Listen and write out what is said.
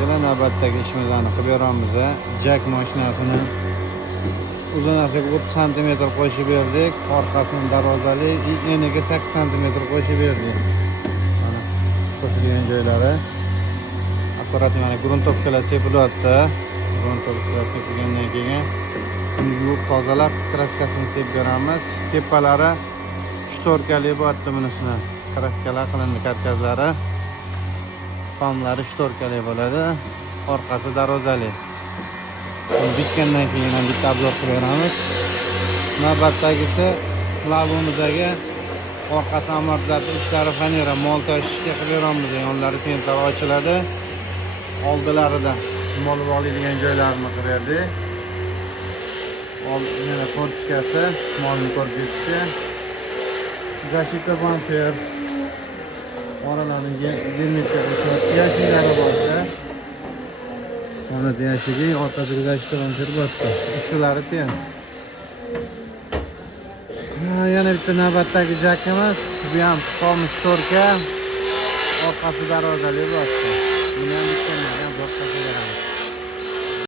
Kelar navbatdagi ishimizni qilib beramiz. Jak mashinasini uzunasiga 30 cm qo'shib berdik. Orqasini darvozali, eniga 8 cm qo'shib berdik. Mana qo'shilgan joylari. Akkurat mana gruntovkalar sepilyapti. Gruntovkalar sepilgandan keyin yuvib tozalab kraskasini sepib beramiz. Tepalari shtorkali bo'lyapti bunisini. Kraskalar qilindi, karkazlari. Tomlari shtorkali bo'ladi. Orqasi darvozali. Bitgandan keyin ham bitta obzor qilib beramiz. Navbatdagisi lavimizdagi orqasi amortizator ishlari fanera mol tashishga qilib beramiz. Yonlari tentar ochiladi. Oldilarida mol oladigan joylarini qilib berdik. Yana korpuskasi, molni korpusi. Защита bamper. Oralarga dimetr yashiklari borsa. Mana yashigi orqasiga защита bamper bosdi. Ushlari teng. Yana bitta navbatdagi jakimiz. Bu ham tomish torka. Orqasi darvozali bosdi. Buni ham bitta ham boshqa beramiz.